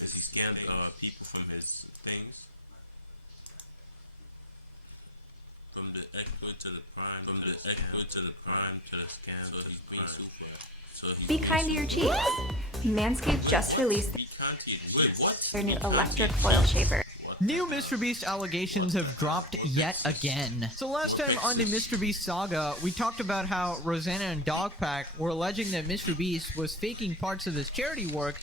his. He scammed people from his things. From the equity to the prime, to the scam, so he's being sued for it. So he's Be kind to your cheeks. Manscaped just released Be kind to your cheeks. Wait, what? their new electric foil shaver. New MrBeast allegations have dropped yet again. So last time on the MrBeast saga, we talked about how Rosanna and Dogpack were alleging that MrBeast was faking parts of his charity work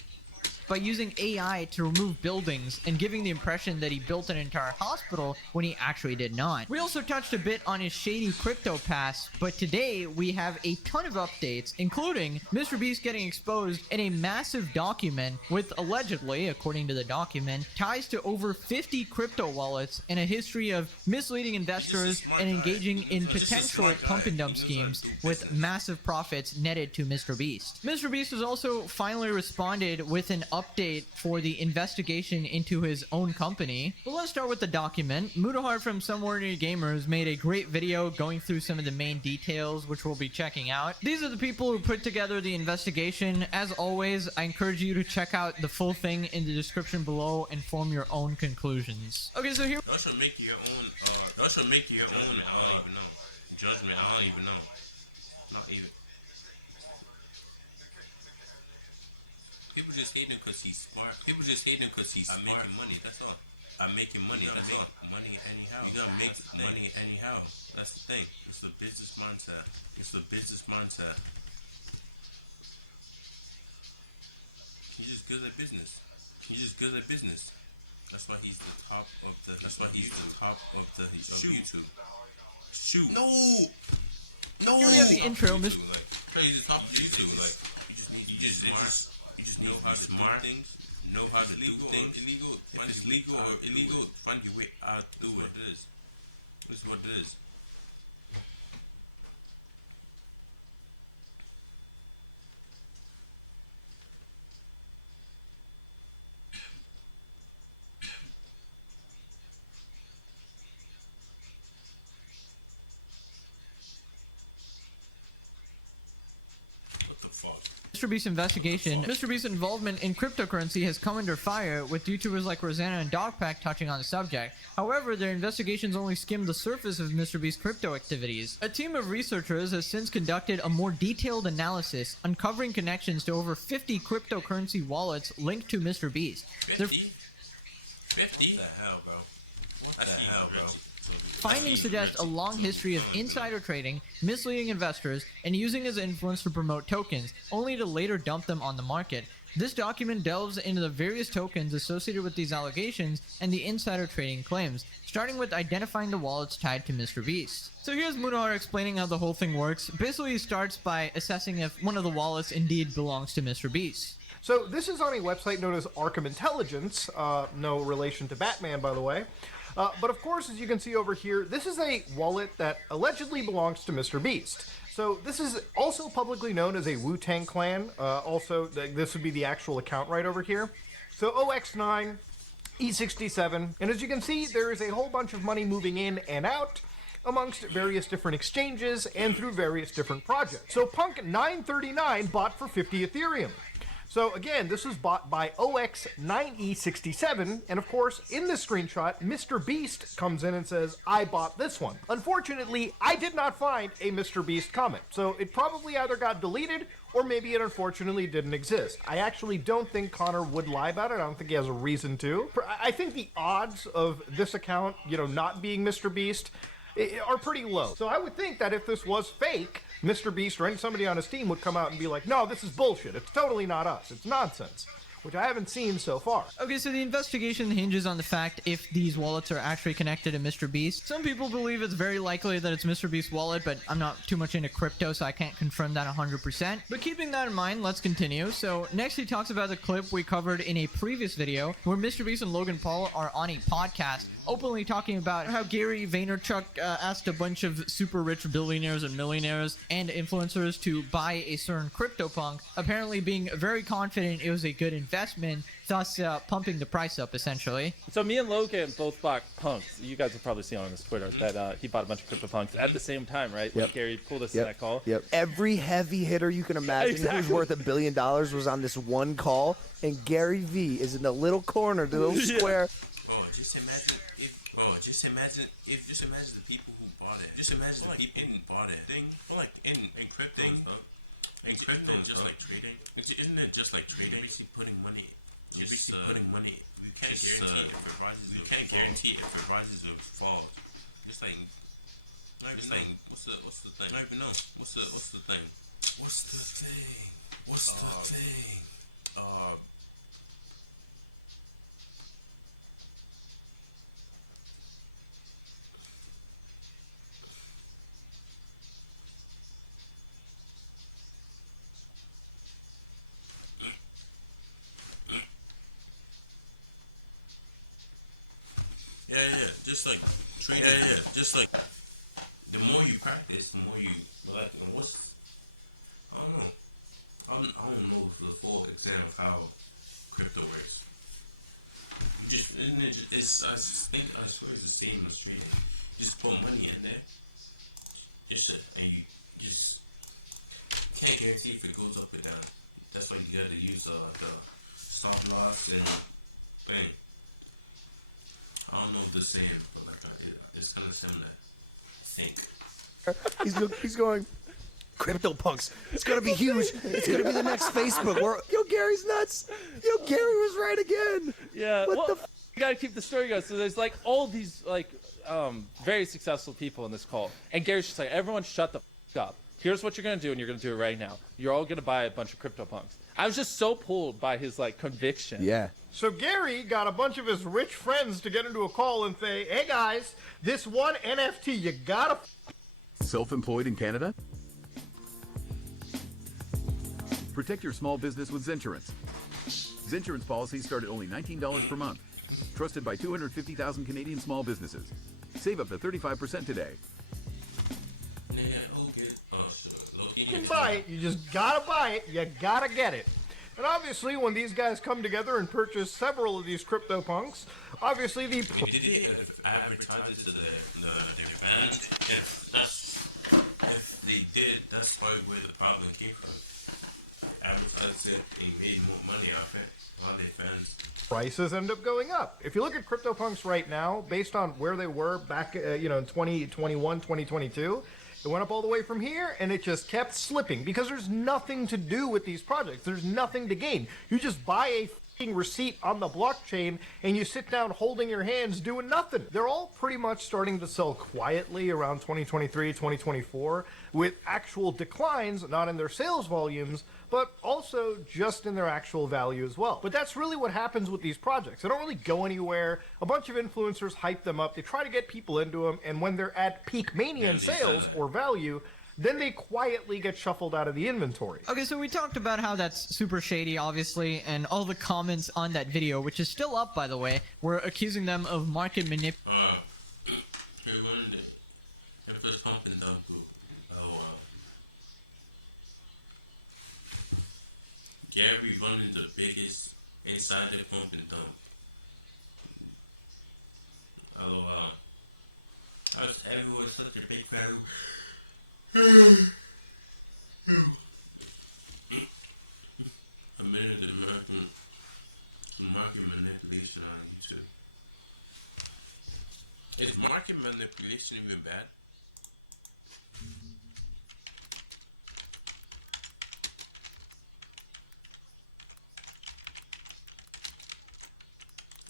by using AI to remove buildings and giving the impression that he built an entire hospital when he actually did not. We also touched a bit on his shady crypto past, but today we have a ton of updates, including MrBeast getting exposed in a massive document with, allegedly, according to the document, ties to over 50 crypto wallets and a history of misleading investors and engaging in potential pump and dump schemes with massive profits netted to MrBeast. MrBeast has also finally responded with an update for the investigation into his own company. But let's start with the document. Mutahar from Some Ordinary Gamers made a great video going through some of the main details, which we'll be checking out. These are the people who put together the investigation. As always, I encourage you to check out the full thing in the description below and form your own conclusions. Okay, so here y'all should make your own y'all should make your own I don't even know. Judgment, I don't even know. Not even. People just hate him because he's smart. People just hate him because he's smart. I'm making money, that's all. I'm making money, that's all. Money anyhow. You gotta make money anyhow. That's the thing. It's the business mindset. It's the business mindset. He's just good at business. He's just good at business. That's why he's the top of the. That's why he's the top of the YouTube. Shoot. No. He's the top of YouTube. Like, he's the top of YouTube. Like, you just need smart. You just need to be smart. Know how to do things. Illegal. If it's legal or illegal, find your way out to do it. This is what it is. What the fuck? MrBeast's investigation. MrBeast's involvement in cryptocurrency has come under fire, with YouTubers like Rosanna and Dogpack touching on the subject. However, their investigations only skimmed the surface of MrBeast's crypto activities. A team of researchers has since conducted a more detailed analysis, uncovering connections to over 50 cryptocurrency wallets linked to MrBeast. 50? 50? What the hell, bro? What the hell, bro? Findings suggest a long history of insider trading, misleading investors, and using his influence to promote tokens, only to later dump them on the market. This document delves into the various tokens associated with these allegations and the insider trading claims, starting with identifying the wallets tied to MrBeast. So here's Mutahar explaining how the whole thing works. Basically, he starts by assessing if one of the wallets indeed belongs to MrBeast. So this is on a website known as Arkham Intelligence, no relation to Batman, by the way. But of course, as you can see over here, this is a wallet that allegedly belongs to MrBeast. So this is also publicly known as a Wu-Tang Clan. Also, this would be the actual account right over here. So OX9, E67, and as you can see, there is a whole bunch of money moving in and out amongst various different exchanges and through various different projects. So Punk 939 bought for 50 Ethereum. So again, this was bought by OX9E67, and of course, in this screenshot, MrBeast comes in and says, I bought this one. Unfortunately, I did not find a MrBeast comment, so it probably either got deleted, or maybe it unfortunately didn't exist. I actually don't think Connor would lie about it. I don't think he has a reason to. I think the odds of this account, not being MrBeast are pretty low. So I would think that if this was fake, MrBeast or somebody on his team would come out and be like, no, this is bullshit. It's totally not us. It's nonsense. Which I haven't seen so far. Okay, so the investigation hinges on the fact if these wallets are actually connected to MrBeast. Some people believe it's very likely that it's MrBeast's wallet, but I'm not too much into crypto, so I can't confirm that 100%. But keeping that in mind, let's continue. So next he talks about the clip we covered in a previous video where MrBeast and Logan Paul are on a podcast openly talking about how Gary Vaynerchuk asked a bunch of super rich billionaires and millionaires and influencers to buy a certain CryptoPunk, apparently being very confident it was a good investment investment, thus pumping the price up essentially. So me and Logan both bought punks. You guys have probably seen on his Twitter that he bought a bunch of CryptoPunks at the same time, right? Yep. Gary pulled us in that call. Yep. Every heavy hitter you can imagine who's worth $1 billion was on this one call, and Gary V is in the little corner, the little square. Bro, just imagine the people who bought it. Just imagine the people who bought it. In crypto stuff. In crypto, just like trading. Isn't it just like trading? You're basically putting money. We can't guarantee if it rises. We can't guarantee if it rises or falls. Just like, not even know. What's the thing? I don't even know. What's the thing? What's the thing? What's the thing? Yeah, just like trading. Yeah, just like the more you practice, the more you like. And I don't know. I don't know the full extent of how crypto works. You just I swear it's the same as trading. You just put money in there, and you just can't guarantee if it goes up or down. That's why you gotta use the stop loss and thing. I don't know if the same, but like it's kind of similar. I think. He's going, CryptoPunks. It's gonna be huge. It's gonna be the next Facebook. Yo, Gary's nuts. Yo, Gary was right again. Yeah. You gotta keep the story going. So there's like all these like very successful people in this call, and Gary's just like, everyone shut the up. Here's what you're gonna do, and you're gonna do it right now. You're all gonna buy a bunch of CryptoPunks. I was just so pulled by his like conviction. Yeah. So Gary got a bunch of his rich friends to get into a call and say, hey guys, this one NFT you gotta... Self-employed in Canada? Protect your small business with Zinsurance. Zinsurance policies start at only $19 per month. Trusted by 250,000 Canadian small businesses. Save up to 35% today. Yeah, okay. Oh, sure. Low-key. Buy it, you just gotta buy it, you gotta get it. And obviously, when these guys come together and purchase several of these CryptoPunks, obviously the... Wait, did they advertise it to their fans? If they did, that's probably where the problem came from. They advertised it and made more money off it. All their fans. Prices end up going up. If you look at CryptoPunks right now, based on where they were back, in 2021, 2022, it went up all the way from here, and it just kept slipping because there's nothing to do with these projects. There's nothing to gain. You just buy a f***ing receipt on the blockchain, and you sit down holding your hands doing nothing. They're all pretty much starting to sell quietly around 2023, 2024, with actual declines, not in their sales volumes, but also just in their actual value as well. But that's really what happens with these projects. They don't really go anywhere. A bunch of influencers hype them up. They try to get people into them, and when they're at peak mania in sales or value, then they quietly get shuffled out of the inventory. Okay, so we talked about how that's super shady, obviously, and all the comments on that video, which is still up, by the way, were accusing them of market manipulation. Hey, one day, it was pumping dumb group. Oh, wow. Gary running the biggest insider pump and dump. LOL. How's everyone such a big fan? A minute of market manipulation on YouTube. Is market manipulation even bad?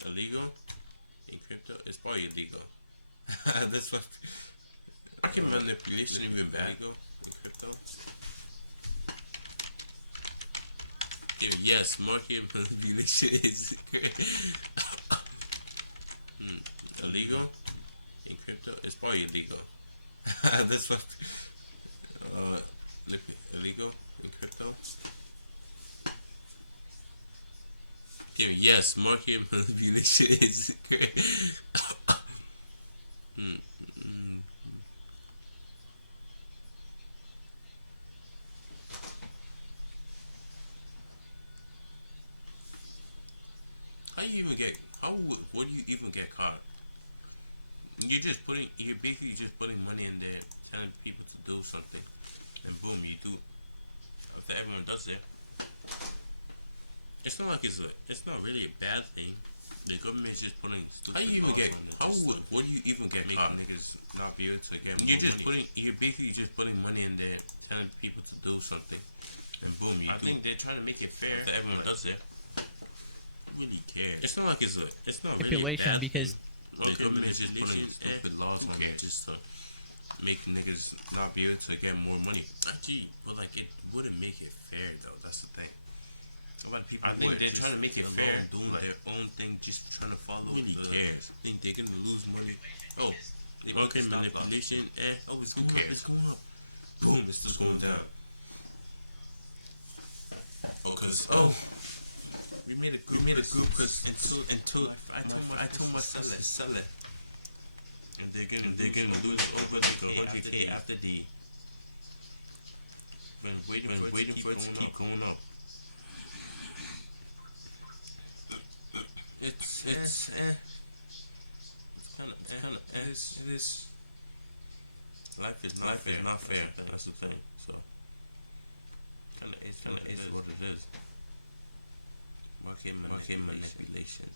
Illegal in crypto? It's probably illegal. That's what. Market manipulation even bad? Illegal in crypto? Yes, market manipulation is illegal in crypto. It's probably illegal. That's what. Illegal in crypto. Yes, market manipulation is How you even get? What do you even get caught? You're basically just putting money in there, telling people to do something, and boom, you do it. After everyone does it, it's not like it's not really a bad thing. The government is just putting stupid laws on it. What do you even get caught? Niggas not be able to get more money. You're basically just putting money in there, telling people to do something, and boom, you do it. I think they're trying to make it fair. After everyone does it. Really cares. It's not like it's not really a bad thing. The government is just putting stupid laws on it just to make niggas not be able to get more money. Actually, but like it wouldn't make it fair though. That's the thing. A lot of people. I think they're trying to make it fair, doing like, their own thing, just trying to follow. Really cares? Think they're gonna lose money? Oh, market manipulation. Oh, it's going up. It's going up. Boom! It's just going down. Oh, cause we made a group because until I told myself to sell it, and they're gonna lose over like 100K after the been waiting for it to keep going up. It's kind of it is. Life is not fair. That's the thing. So kind of is what it is. Market manipulation.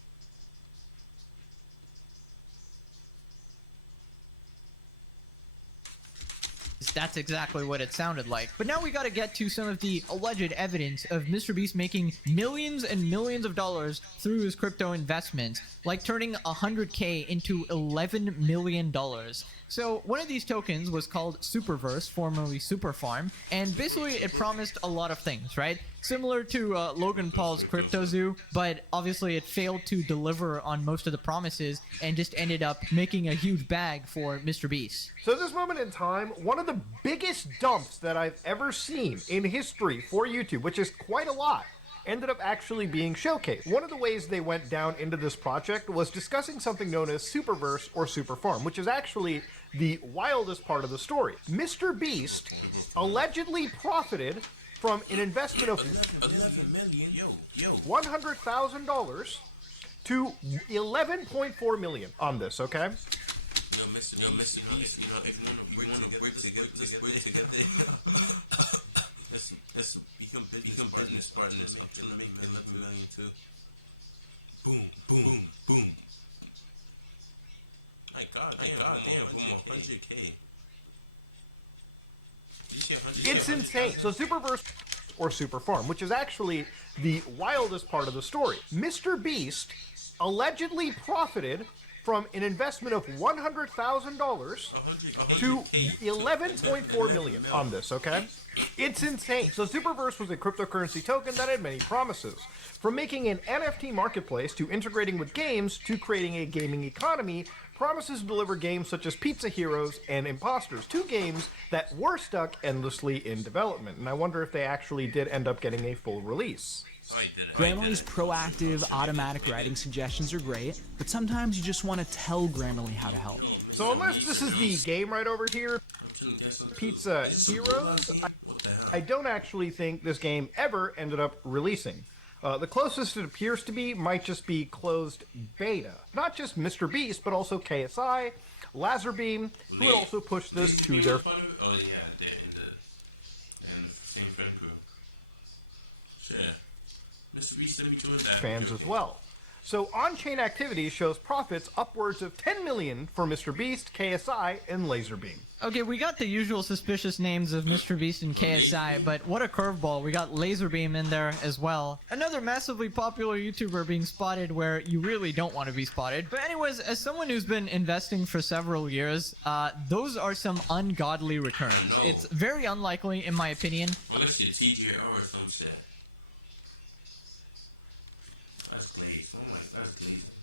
That's exactly what it sounded like. But now we gotta get to some of the alleged evidence of MrBeast making millions and millions of dollars through his crypto investments, like turning 100K into $11 million. So one of these tokens was called Superverse, formerly Superfarm, and basically it promised a lot of things, right? Similar to Logan Paul's CryptoZoo, but obviously it failed to deliver on most of the promises and just ended up making a huge bag for MrBeast. So at this moment in time, one of the biggest dumps that I've ever seen in history for YouTube, which is quite a lot, ended up actually being showcased. One of the ways they went down into this project was discussing something known as Superverse or Superfarm, which is actually the wildest part of the story. MrBeast allegedly profited from an investment of 11 million. Yo. $100,000 to 11.4 million on this, okay? Yo, Mr. Beast, you know, if you want to work together, let's work together. Let's become business partners. I'm trying to make 11 million too. Boom. My God damn, from 100K. You say 100,000? So Superverse or Superfarm, which is actually the wildest part of the story. MrBeast allegedly profited from an investment of $100,000 100K to 11.4 million on this, okay? It's insane. So Superverse was a cryptocurrency token that had many promises. From making an NFT marketplace to integrating with games to creating a gaming economy, promises to deliver games such as Pizza Heroes and Imposters, two games that were stuck endlessly in development. And I wonder if they actually did end up getting a full release. Oh, he did it. Grandily's proactive, automatic writing suggestions are great, but sometimes you just want to tell Grandily how to help. So this is the game right over here. I'm trying to guess some Pizza Is this a Roblox game? What the hell? I don't actually think this game ever ended up releasing. The closest it appears to be might just be closed beta. Not just MrBeast, but also KSI, Lazarbeam, who also pushed this. Lazarbeam was part of it? Oh yeah, they're in the same friend group. Sure. MrBeast, let me join that. Fans as well. So on-chain activity shows profits upwards of 10 million for MrBeast, KSI, and Lazarbeam. Okay, we got the usual suspicious names of MrBeast and KSI, but what a curveball. We got Lazarbeam in there as well. Another massively popular YouTuber being spotted where you really don't want to be spotted. But anyways, as someone who's been investing for several years, those are some ungodly returns. I know. It's very unlikely, in my opinion. Unless you're TJR or some shit. That's glazed. Oh my, that's glazing.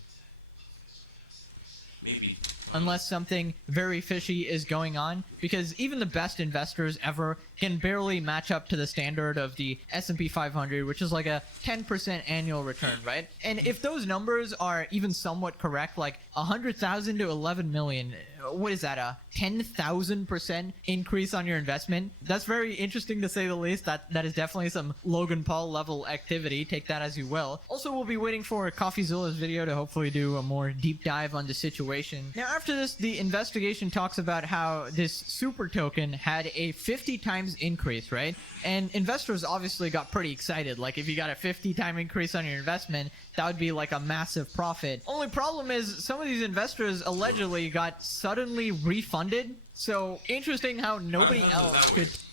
Maybe unless something very fishy is going on, because even the best investors ever can barely match up to the standard of the S&P 500, which is like a 10% annual return, right? And if those numbers are even somewhat correct, like 100,000 to 11 million, what is that, a 10,000% increase on your investment? That's very interesting to say the least. That is definitely some Logan Paul level activity. Take that as you will. Also, we'll be waiting for CoffeeZilla's video to hopefully do a more deep dive on the situation. Now, after this, the investigation talks about how this super token had a 50 times increase, right? And investors obviously got pretty excited. Like, if you got a 50-time increase on your investment, that would be like a massive profit. Only problem is some of these investors allegedly got suddenly refunded. So interesting how nobody else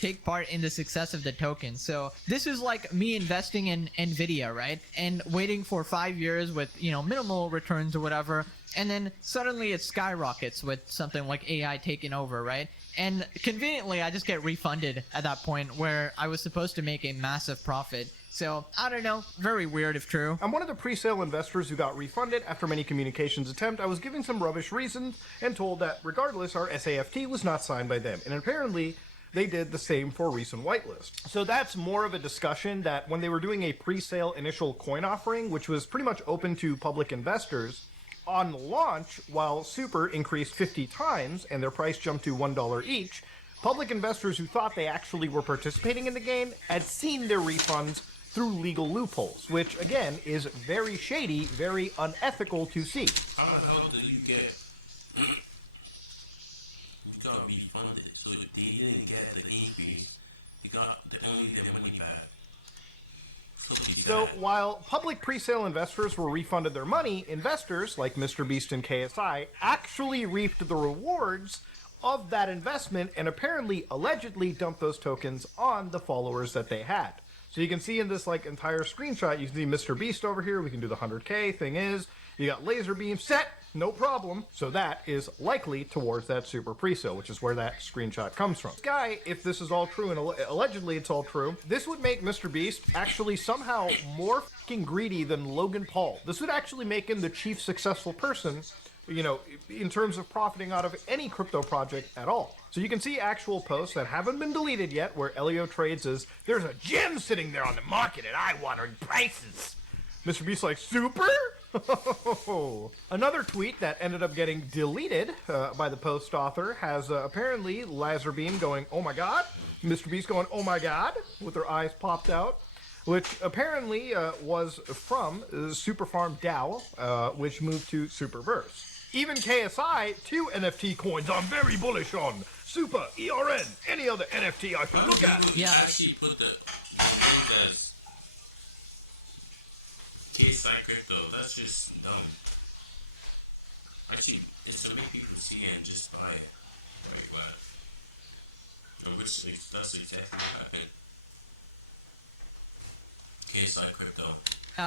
take part in the success of the token. So this is like me investing in Nvidia, right? And waiting for 5 years with, you know, minimal returns or whatever, and then suddenly it skyrockets with something like AI taking over, right? And conveniently I just get refunded at that point where I was supposed to make a massive profit. So, I don't know, very weird if true. I'm one of the pre-sale investors who got refunded after many communications attempt. I was given some rubbish reasons and told that regardless our SAFT was not signed by them, and apparently they did the same for recent whitelist. So that's more of a discussion that when they were doing a pre-sale initial coin offering, which was pretty much open to public investors, on launch, while Super increased 50 times and their price jumped to $1 each, public investors who thought they actually were participating in the game had seen their refunds through legal loopholes, which again is very shady, very unethical to see. How the hell do you get? You got refunded, so they didn't get the increase. They got only their money back. So while public pre-sale investors were refunded their money, investors like MrBeast and KSI actually reaped the rewards of that investment and apparently allegedly dumped those tokens on the followers that they had. So you can see in this like entire screenshot, you can see MrBeast over here. We can do the 100K. Thing is, you got laser beam set, no problem. So that is likely towards that super pre-sale, which is where that screenshot comes from. This guy, if this is all true, and allegedly it's all true, this would make MrBeast actually somehow more fucking greedy than Logan Paul. This would actually make him the chief successful person, you know, in terms of profiting out of any crypto project at all. So you can see actual posts that haven't been deleted yet where Elio trades as, there's a gem sitting there on the market at eye-watering prices. MrBeast's like, super? Another tweet that ended up getting deleted by the post author has apparently Lazarbeam going, oh my god, MrBeast going, oh my god, with their eyes popped out, which apparently was from Super Farm DAO, which moved to Superverse. Even KSI, 2 NFT coins I'm very bullish on. Super, ERN, any other NFT I find. Why do people actually put the names as KSI Crypto? That's just dumb. Actually, it's to make people see it and just buy it. Right, what? Which, that's exactly what happened. KSI Crypto.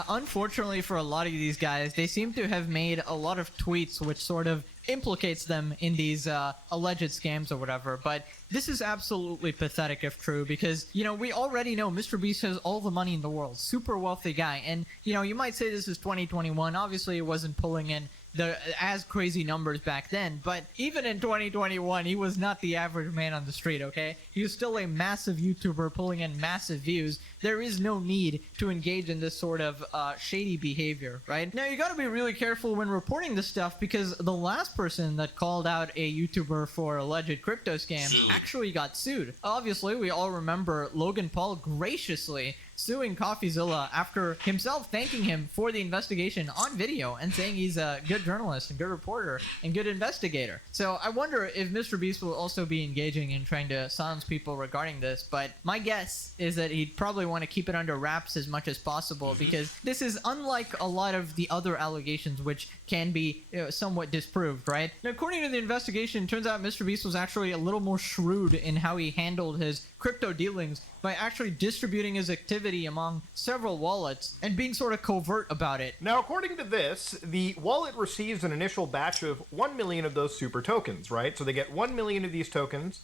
Unfortunately for a lot of these guys, they seem to have made a lot of tweets which sort of implicates them in these alleged scams or whatever, but this is absolutely pathetic if true, because, you know, we already know MrBeast has all the money in the world, super wealthy guy, and, you know, you might say this is 2021, obviously it wasn't pulling in the as crazy numbers back then, but even in 2021, he was not the average man on the street, okay? He was still a massive YouTuber pulling in massive views. There is no need to engage in this sort of shady behavior, right? Now, you gotta be really careful when reporting this stuff, because the last person that called out a YouTuber for alleged crypto scams actually got sued. Obviously, we all remember Logan Paul graciously suing CoffeeZilla after himself thanking him for the investigation on video and saying he's a good journalist and good reporter and good investigator. So I wonder if MrBeast will also be engaging in trying to silence people regarding this, but my guess is that he'd probably want to keep it under wraps as much as possible, because this is unlike a lot of the other allegations which can be somewhat disproved, right? Now, according to the investigation, it turns out MrBeast was actually a little more shrewd in how he handled his crypto dealings by actually distributing his activity among several wallets and being sort of covert about it. Now, according to this, the wallet receives an initial batch of 1 million of those super tokens, right? So they get 1 million of these tokens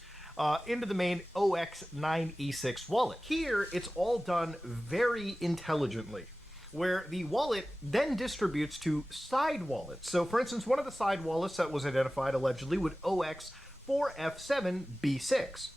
into the main OX9E6 wallet. Here, it's all done very intelligently. where the wallet then distributes to side wallets. So, for instance, one of the side wallets that was identified allegedly with OX4F7B6.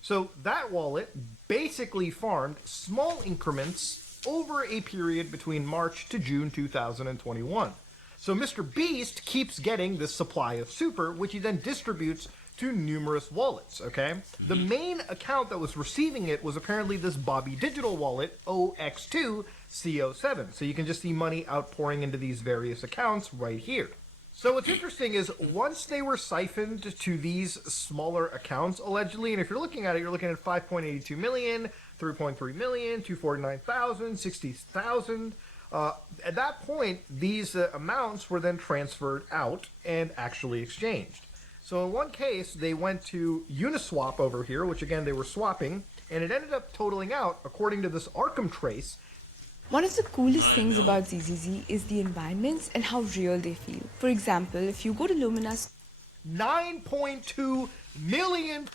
So that wallet basically farmed small increments over a period between March to June 2021. So MrBeast keeps getting this supply of super, which he then distributes to numerous wallets, okay? The main account that was receiving it was apparently this Bobby Digital wallet, OX2CO7. So you can just see money outpouring into these various accounts right here. So what's interesting is once they were siphoned to these smaller accounts, allegedly, and if you're looking at it, you're looking at 5.82 million, 3.3 million, 249,000, 60,000. At that point, these amounts were then transferred out and actually exchanged. So in one case, they went to Uniswap over here, which again, they were swapping, and it ended up totaling out, according to this Arkham trace. One of the coolest things about ZZZ is the environments and how real they feel. For example, if you go to Lumina's $9.2 million.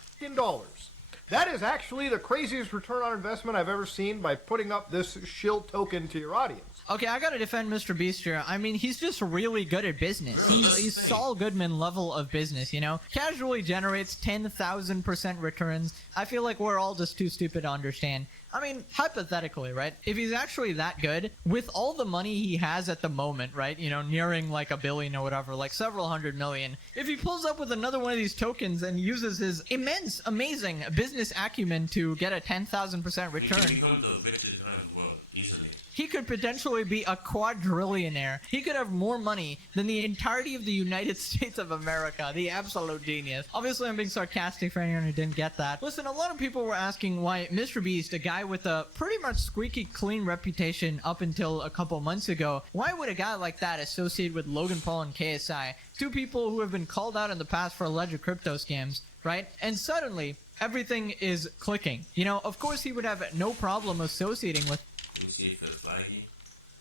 That is actually the craziest return on investment I've ever seen by putting up this shield token to your audience. Okay, I gotta defend MrBeast here. I mean, he's just really good at business. He's Saul Goodman level of business, you know? Casually generates 10,000% returns. I feel like we're all just too stupid to understand. I mean, hypothetically, right? If he's actually that good, with all the money he has at the moment, right? You know, nearing like $1 billion or whatever, like several hundred million. If he pulls up with another one of these tokens and uses his immense, amazing business acumen to get a 10,000% return, he can become the richest guy in the world easily. He could potentially be a quadrillionaire. He could have more money than the entirety of the United States of America. The absolute genius. Obviously, I'm being sarcastic for anyone who didn't get that. Listen, a lot of people were asking why MrBeast, a guy with a pretty much squeaky clean reputation up until a couple months ago, why would a guy like that associate with Logan Paul and KSI, two people who have been called out in the past for alleged crypto scams, right? And suddenly, everything is clicking. You know, of course he would have no problem associating with... Let me see if it's laggy.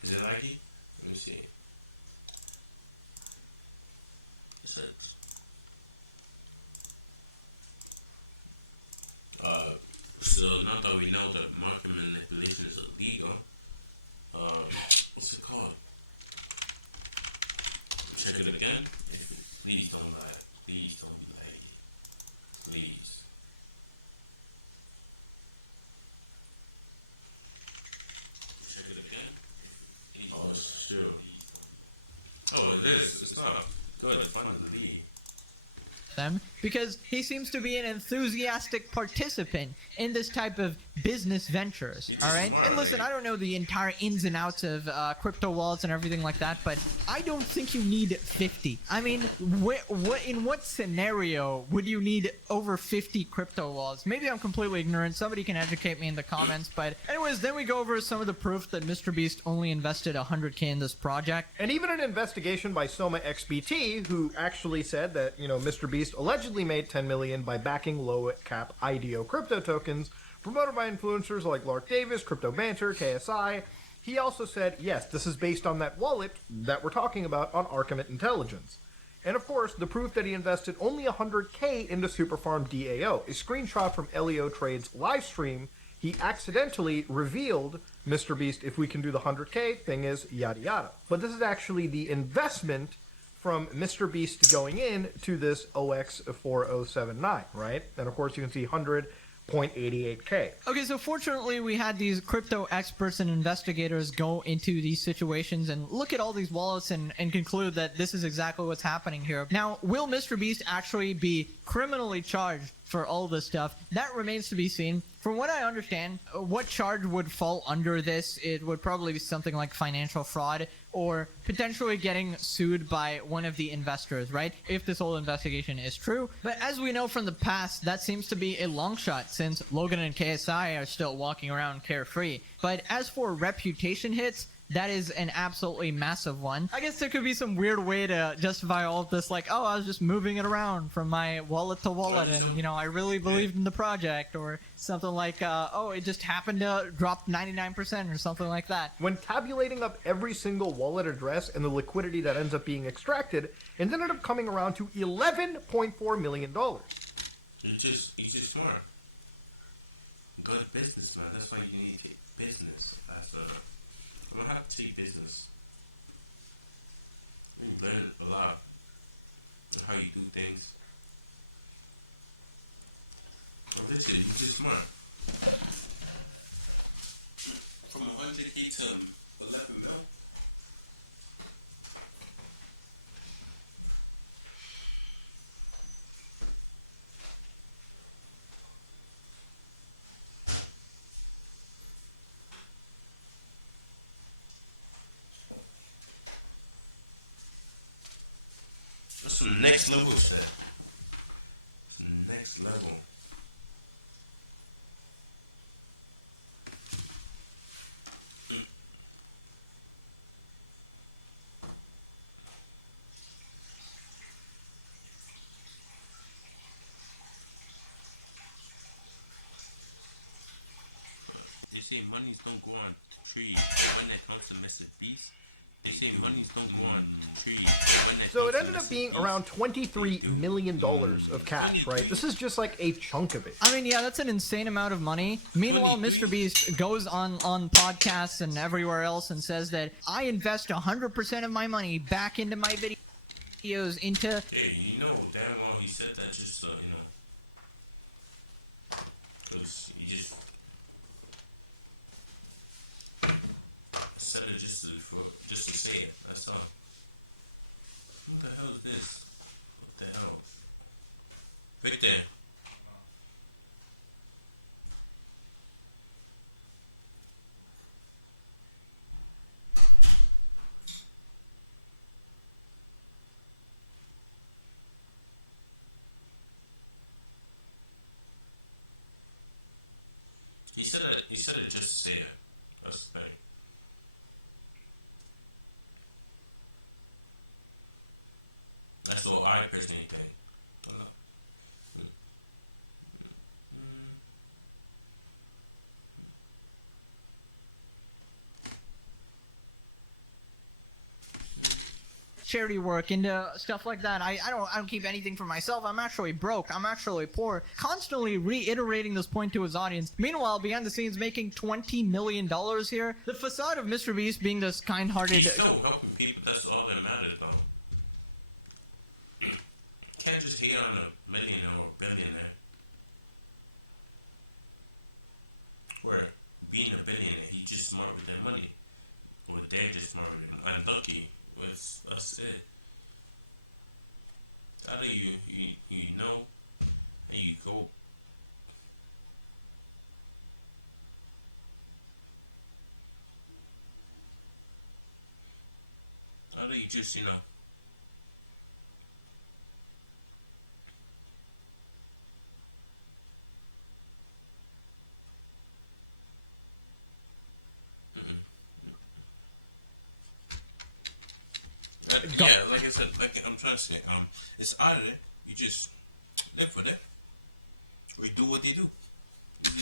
Is it laggy? Let me see. Search. So now that we know that market manipulation is illegal, what's it called? Check it again. Please don't lie. Please don't be laggy. Please. Check it again. Oh, sure. Oh, it is. It's not good. Finally. Them because he seems to be an enthusiastic participant in this type of business ventures. He's all right? smart. Listen, I don't know the entire ins and outs of crypto wallets and everything like that, but I don't think you need 50. I mean, in what scenario would you need over 50 crypto wallets? Maybe I'm completely ignorant. Somebody can educate me in the comments. But anyways, then we go over some of the proof that MrBeast only invested 100K in this project. And even an investigation by Soma XBT, who actually said that, you know, MrBeast allegedly made 10 million by backing low-cap IDO crypto tokens promoted by influencers like Lark Davis, Crypto Banter, KSI. He also said, yes, this is based on that wallet that we're talking about on Arkham Intelligence. And of course, the proof that he invested only 100K into Superfarm DAO, a screenshot from Leo Trade's live stream. He accidentally revealed MrBeast, if we can do the 100K, thing is yada yada. But this is actually the investment from MrBeast going in to this OX4079, right? And of course you can see 100.88K. Okay, so fortunately we had these crypto experts and investigators go into these situations and look at all these wallets and conclude that this is exactly what's happening here. Now, will MrBeast actually be criminally charged for all this stuff? That remains to be seen. From what I understand, what charge would fall under this, it would probably be something like financial fraud or potentially getting sued by one of the investors, right? If this whole investigation is true. But as we know from the past, that seems to be a long shot since Logan and KSI are still walking around carefree. But as for reputation hits, that is an absolutely massive one. I guess there could be some weird way to justify all of this, like, oh, I was just moving it around from my wallet to wallet, and, you know, I really believed in the project, or something like, oh, it just happened to drop 99% or something like that. When tabulating up every single wallet address and the liquidity that ends up being extracted, it ended up coming around to $11.4 million. He's just smart. Good businessman. That's why you need to take business as a I'm gonna have to take business. You learn a lot of how you do things. Oh, this shit, he's just smart. From 100K to 11 mil. That's some next level shit. That's next level. They say monies don't grow on trees, but when it comes to MrBeast, they say monies don't grow on trees, but when it comes to MrBeast, so it ended up being around $23 million of cash, right? This is just like a chunk of it. I mean, yeah, that's an insane amount of money. Meanwhile, 23? MrBeast goes on podcasts and everywhere else and says that I invest 100% of my money back into my videos into... Hey, you know damn well he said that just, you know, because he just... said it just to say it. That's all. Who the hell is this? What the hell? Right there. He said it just to say it. That's the thing. That's what I personally think. Charity work into stuff like that. I don't keep anything for myself. I'm actually broke. I'm actually poor. Constantly reiterating this point to his audience. Meanwhile, behind the scenes, making $20 million here. The facade of MrBeast being this kind-hearted. He's still helping people. That's all that matters, though. Can't just hate on a millionaire or billionaire. Or being a billionaire, he just smart with their money. Or they're just smart with them. And lucky. That's it. Either you know, and you go. Either you just, you know. Yeah, like I said, like I'm trying to say, it's either you just live with it, or you do what they do.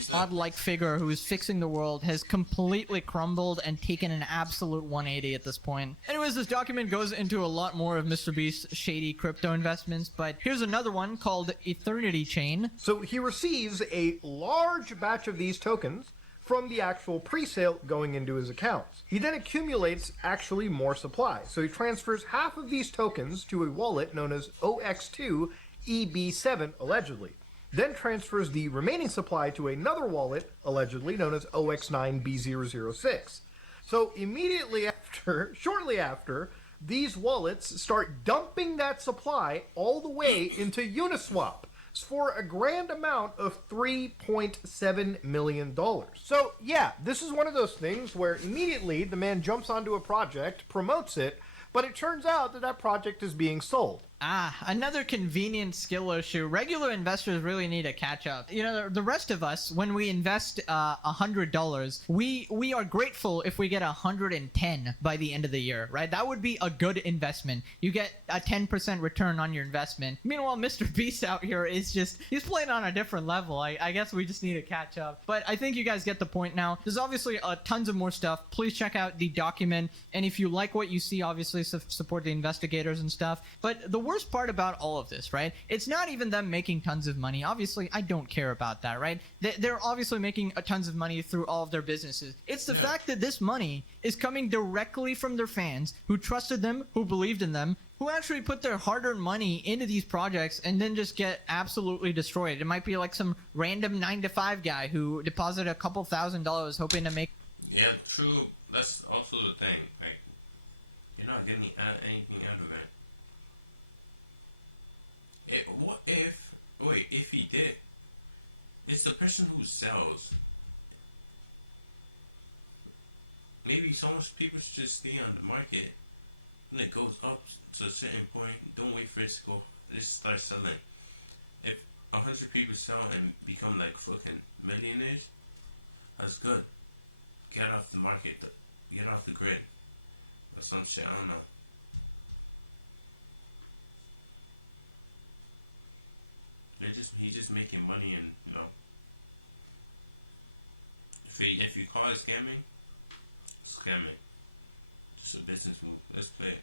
Godlike figure who is fixing the world has completely crumbled and taken an absolute 180 at this point. Anyways, this document goes into a lot more of MrBeast's shady crypto investments, but here's another one called Eternity Chain. So he receives a large batch of these tokens from the actual pre-sale going into his accounts. He then accumulates actually more supply. So he transfers half of these tokens to a wallet known as OX2 EB7 allegedly. Then transfers the remaining supply to another wallet allegedly known as OX9 B006. So immediately after, shortly after, these wallets start dumping that supply all the way into Uniswap for a grand amount of $3.7 million. So yeah, this is one of those things where immediately the man jumps onto a project, promotes it, but it turns out that that project is being sold. Ah, another convenient skill issue. Regular investors really need to catch up. You know, the rest of us, when we invest $100, we are grateful if we get 110 by the end of the year, right? That would be a good investment. You get a 10% return on your investment. Meanwhile, MrBeast out here is just, he's playing on a different level. I guess we just need to catch up. But I think you guys get the point now. There's obviously tons of more stuff. Please check out the document. And if you like what you see, obviously support the investigators and stuff. But the worst part about all of this, right? It's not even them making tons of money. Obviously, I don't care about that, right? They're obviously making tons of money through all of their businesses. It's the fact that this money is coming directly from their fans who trusted them, who believed in them, who actually put their hard-earned money into these projects and then just get absolutely destroyed. It might be like some random 9-to-5 guy who deposited a couple $1,000 hoping to make... Yeah, true. That's also the thing. Like, you're not getting anything out of it. What if... Wait, if he did... It's the person who sells. Maybe some people should just stay on the market. When it goes up to a certain point, don't wait for it to go. Just start selling. If 100 people sell and become like fucking millionaires, that's good. Get off the market. Get off the grid. Or some shit. I don't know. He's just making money, and you know. If you call it scamming, scamming. Just a business move. Let's play it.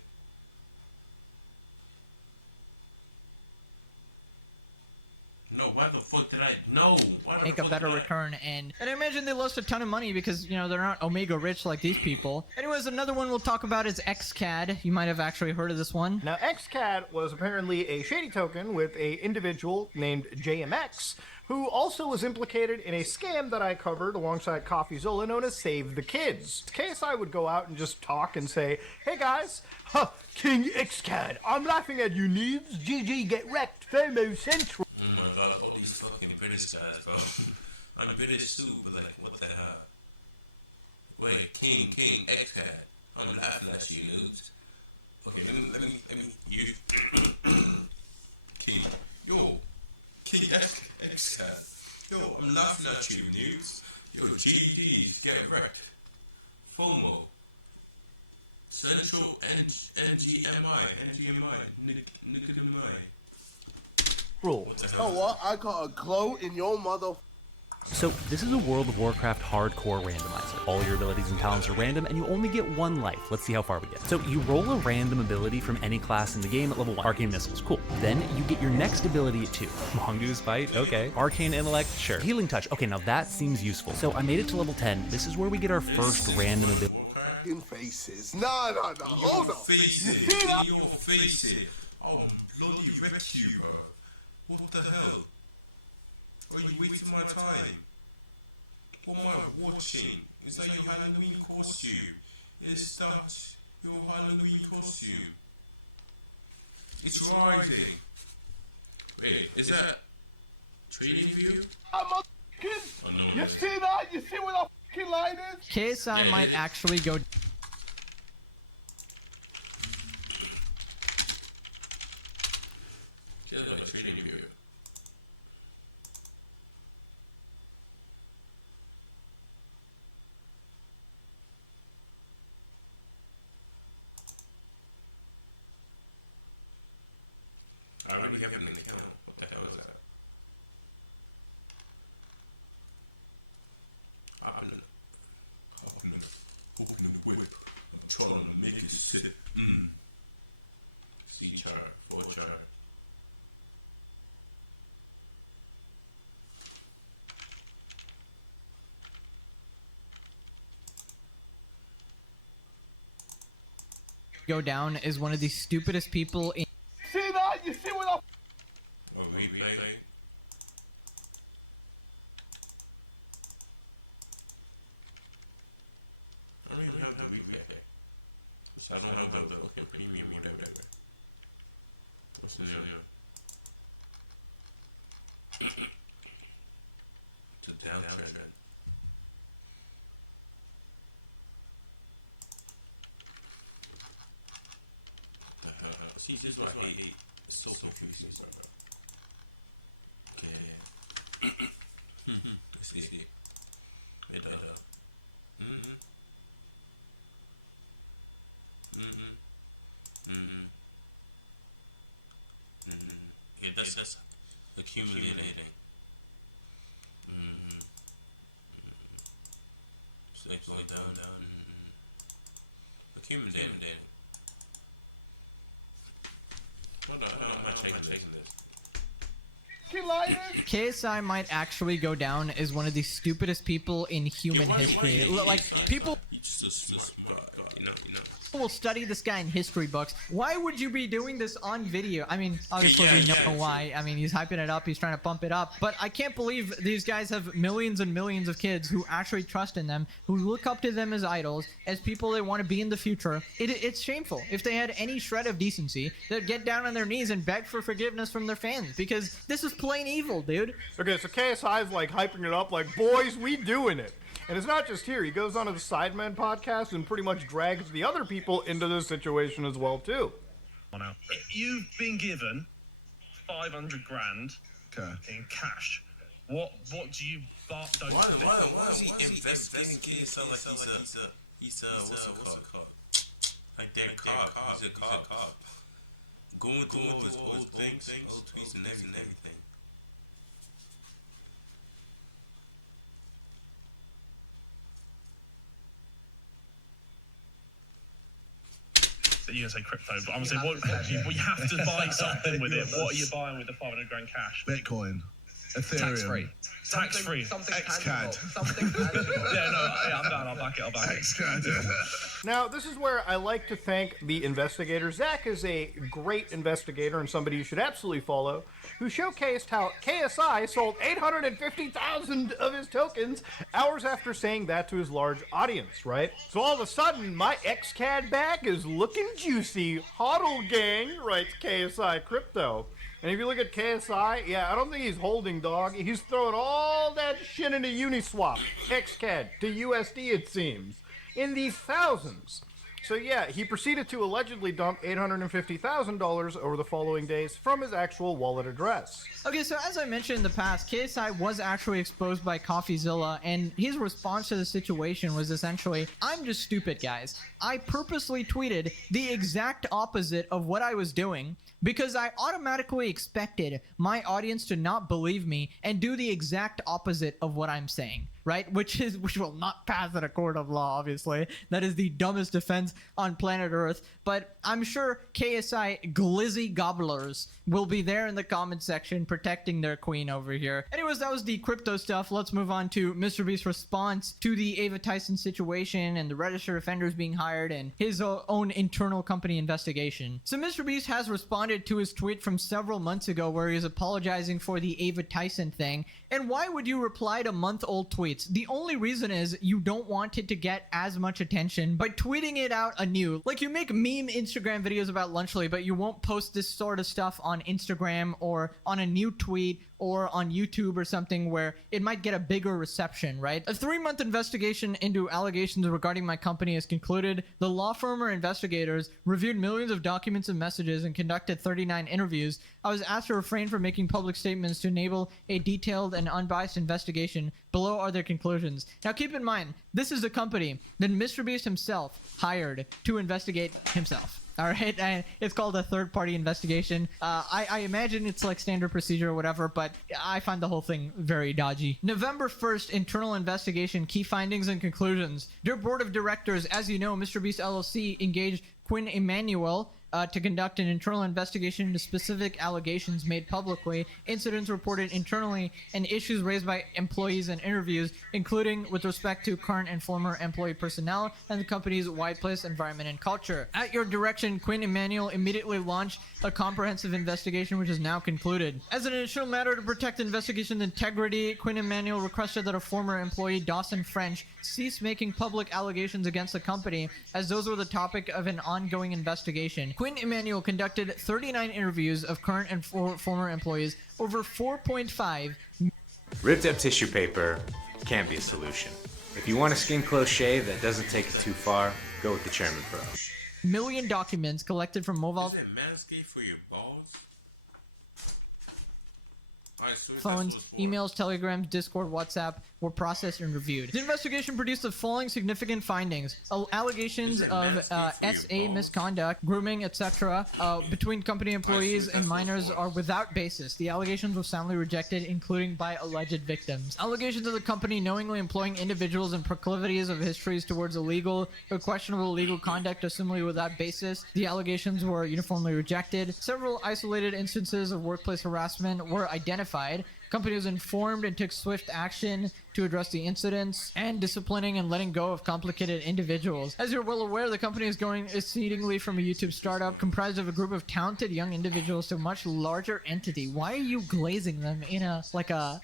No, why the fuck did I? No, why the fuck did I? Return and I imagine they lost a ton of money because, you know, they're not Omega rich like these people. Anyways, another one we'll talk about is XCAD. You might have actually heard of this one. Now, XCAD was apparently a shady token with a individual named JMX, who also was implicated in a scam that I covered alongside CoffeeZilla known as Save the Kids. KSI would go out and just talk and say, hey guys, King XCAD, I'm laughing at you noobs, GG get wrecked, FOMO central. Oh my god, all these fucking British guys, bro. I'm British too, but like, what the hell? Wait, King XCAD, I'm laughing at you noobs. Okay, let me, you, King, yo. King XCAD. Yo, I'm laughing at you, noobs. Yo, GDs, get wrecked. FOMO. Central NGMI. NGMI. What the hell is that? I got a glow in your mother. So this is a World of Warcraft hardcore randomizer. All your abilities and talents are random, and you only get one life. Let's see how far we get. So you roll a random ability from any class in the game at level 1. Arcane Missiles, cool. Then you get your next ability at 2. Mongoose Bite, okay. Arcane Intellect, sure. Healing Touch, okay, now that seems useful. So I made it to level 10. This is where we get our first random World of ability. Warcraft? No. In your faces. In your faces. I'll bloody wreck you, bro. What the hell? Are you wasting my time? What am I watching? Is that your Halloween costume? Is that your Halloween costume? It's rising. Wait, is that Trading View? Oh no, You see that? You see what that fucking line is? KSI might actually go... Just like Trading View. I already have an account. What the hell is that? Hopping in the whip. I'm trying to make it sit. C chart, 4 chart. Go down is one of the stupidest people in... See that? You see what that? Oh, replay. I don't even have the replay. Cause I don't have the fucking premium or whatever. What's the name? It's a downtrend. What the hell? See, this is what I hate. It's so confusing, bro. Okay. Let's see. Wait, Yeah, that's accumulating. So it's going down. Accumulating. What the hell am I taking this? KSI might actually go down as one of the stupidest people in human history. People, he's just a smart guy, you know. People will study this guy in history books. Why would you be doing this on video? I mean, why? I mean, he's hyping it up. He's trying to pump it up. But I can't believe these guys have millions and millions of kids who actually trust in them, who look up to them as idols, as people they want to be in the future. It's shameful. If they had any shred of decency, they'd get down on their knees and beg for forgiveness from their fans, because this is plain evil, dude. Okay, so KSI is like hyping it up like, boys, we doing it. And it's not just here. He goes on to the Sidemen podcast and pretty much drags the other people into this situation as well, too. You've been given 500 grand in cash. What do you bastard? Why is he investigating KSI like he's a what's it called? Like they're cop. He's a cop. Going through all his old things, old tweets and everything. So you're gonna say crypto, but I'm gonna say what you have to buy something with it. What are you buying with the 500 grand cash? Bitcoin. Ethereum. Tax-free. XCAD. I'm done. I'll back it. XCAD. Now, this is where I like to thank the investigator. Zach is a great investigator and somebody you should absolutely follow, who showcased how KSI sold 850,000 of his tokens hours after saying that to his large audience, right? So all of a sudden, my XCAD bag is looking juicy. Hodl gang, writes KSI Crypto. And if you look at KSI, yeah, I don't think he's holding, dog. He's throwing all that shit into Uniswap, XCAD, to USD, it seems, in the thousands. So yeah, he proceeded to allegedly dump $850,000 over the following days from his actual wallet address. Okay, so as I mentioned in the past, KSI was actually exposed by CoffeeZilla, and his response to the situation was essentially, I'm just stupid, guys. I purposely tweeted the exact opposite of what I was doing, because I automatically expected my audience to not believe me and do the exact opposite of what I'm saying, right? Which will not pass in a court of law, obviously. That is the dumbest defense on planet Earth. But I'm sure KSI glizzy gobblers will be there in the comment section protecting their queen over here. Anyways, that was the crypto stuff. Let's move on to MrBeast's response to the Ava Tyson situation and the registered offenders being hired and his own internal company investigation. So MrBeast has responded to his tweet from several months ago where he is apologizing for the Ava Tyson thing. And why would you reply to month-old tweets? The only reason is you don't want it to get as much attention by tweeting it out anew. Like, you make meme Instagram videos about Lunchly, but you won't post this sort of stuff on Instagram or on a new tweet or on YouTube or something where it might get a bigger reception, right? A 3-month investigation into allegations regarding my company has concluded. The law firm or investigators reviewed millions of documents and messages and conducted 39 interviews. I was asked to refrain from making public statements to enable a detailed and unbiased investigation. Below are their conclusions. Now keep in mind, this is a company that MrBeast himself hired to investigate himself. Alright, it's called a third-party investigation. I imagine it's like standard procedure or whatever, but I find the whole thing very dodgy. November 1st, internal investigation, key findings and conclusions. Dear board of directors, as you know, MrBeast LLC engaged Quinn Emanuel to conduct an internal investigation into specific allegations made publicly, incidents reported internally, and issues raised by employees in interviews, including with respect to current and former employee personnel and the company's wide place, environment, and culture. At your direction, Quinn Emanuel immediately launched a comprehensive investigation which is now concluded. As an initial matter to protect investigation integrity, Quinn Emanuel requested that a former employee, Dawson French, cease making public allegations against the company, as those were the topic of an ongoing investigation. Quinn Emanuel conducted 39 interviews of current and former employees over 4.5. Ripped up tissue paper can't be a solution. If you want a skin close shave that doesn't take it too far, go with the Chairman Pro. Million documents collected from mobile. Is it Manscaped for your balls? Alright, so that's what it's for. Emails, telegrams, Discord, WhatsApp, were processed and reviewed. The investigation produced the following significant findings. Allegations Is it of Manscaped for your SA balls? misconduct, grooming, etc. Between company employees and minors are without basis. The allegations were soundly rejected, including by alleged victims. Allegations of the company knowingly employing individuals and proclivities of histories towards illegal or questionable legal conduct are similarly without basis. The allegations were uniformly rejected. Several isolated instances of workplace harassment were identified. Company was informed and took swift action to address the incidents and disciplining and letting go of complicated individuals. As you're well aware, the company is going exceedingly from a YouTube startup comprised of a group of talented young individuals to a much larger entity. Why are you glazing them in a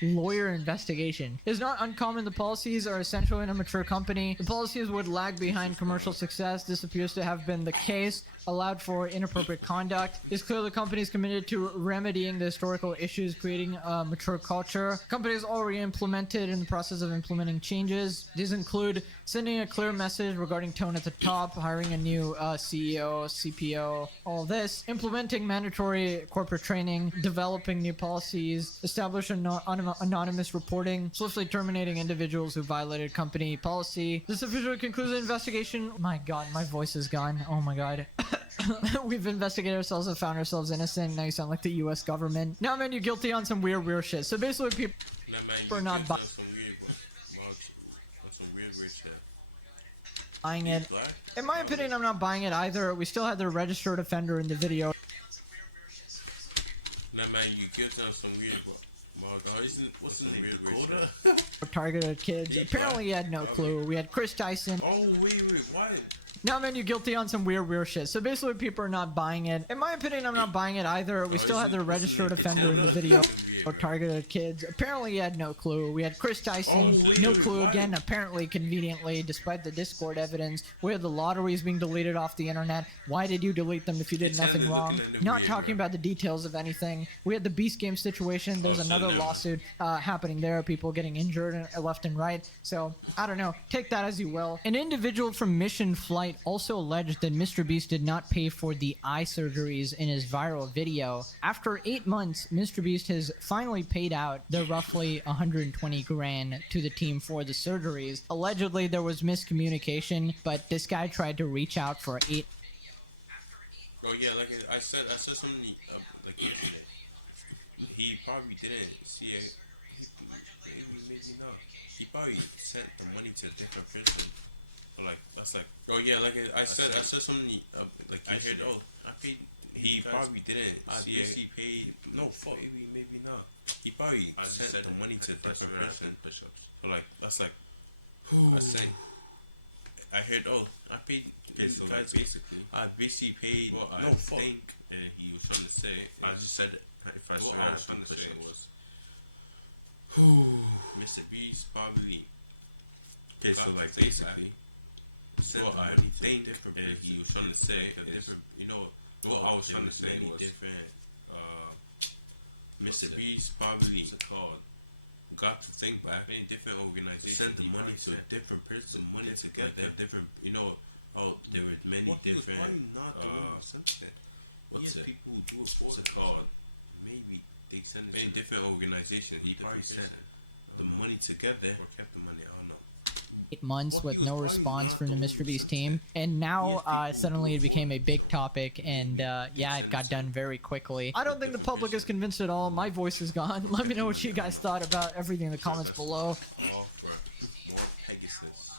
lawyer investigation? It's not uncommon. The policies are essential in a mature company. The policies would lag behind commercial success. This appears to have been the case. Allowed for inappropriate conduct. It's clear the company is committed to remedying the historical issues, creating a mature culture. Company has already implemented in the process of implementing changes. These include sending a clear message regarding tone at the top, hiring a new CEO, CPO, all this, implementing mandatory corporate training, developing new policies, establish anonymous reporting, swiftly terminating individuals who violated company policy. This officially concludes the investigation. My god, my voice is gone. Oh my god. We've investigated ourselves and found ourselves innocent. Now you sound like the US government. Now, man, you're guilty on some weird shit. So basically, people. Nah, man, you're guilty on some weird, weird shit. Buying it. Black? In my opinion, I'm not buying it either. We still had the registered offender in the video. Nah, man, you guilty on some weird, what's the name? Dakota? Targeted kids. Apparently, you had no clue. We had Chris Tyson. Oh, wait, why? Now, man, you're guilty on some weird shit. So basically, people are not buying it. In my opinion, I'm not buying it either. We still have the registered offender in the video. Targeted kids. Apparently, you had no clue. We had Chris Tyson. Oh, wait, clue why? Again, apparently, conveniently, despite the Discord evidence, we had the lotteries being deleted off the internet. Why did you delete them if you did nothing wrong? Looking at Not talking about the details of anything. We had the Beast Game situation. There's another lawsuit happening there. People getting injured left and right. So, I don't know. Take that as you will. An individual from Mission Flight also alleged that MrBeast did not pay for the eye surgeries in his viral video. After 8 months, MrBeast has finally paid out the roughly 120 grand to the team for the surgeries. Allegedly, there was miscommunication, but this guy tried to reach out for 8. Oh yeah, like I said something like yesterday. He probably didn't see it. Maybe not. He probably sent the money to a different person. But like that's like, oh yeah, like I said something like yesterday. I heard, I paid. He probably didn't see it. He paid. No, fuck. Maybe not. He probably sent the money to a different person. Push-ups. So like that's like, I heard. I paid. Okay, so like basically, I basically paid. Well, I think he was trying to say. I just said it. If I said I was trying to say was, MrBeast probably. Okay, so like basically. Well, I think he was trying to say a different, what I was trying to say was different. MrBeast probably got to think back. Many different organizations sent the money to a different person. Money together, like different. There were many different. Probably not the one who sent it. What's it? People who do it for. What's it called? Maybe they sent it. Many different organizations. He probably sent the money together or kept the money. I don't know. 8 months with no response from the MrBeast team, and now suddenly it became a big topic, and it got done very quickly. I don't think the public is convinced at all. My voice is gone. Let me know what you guys thought about everything in the comments below. All for more Pegasus.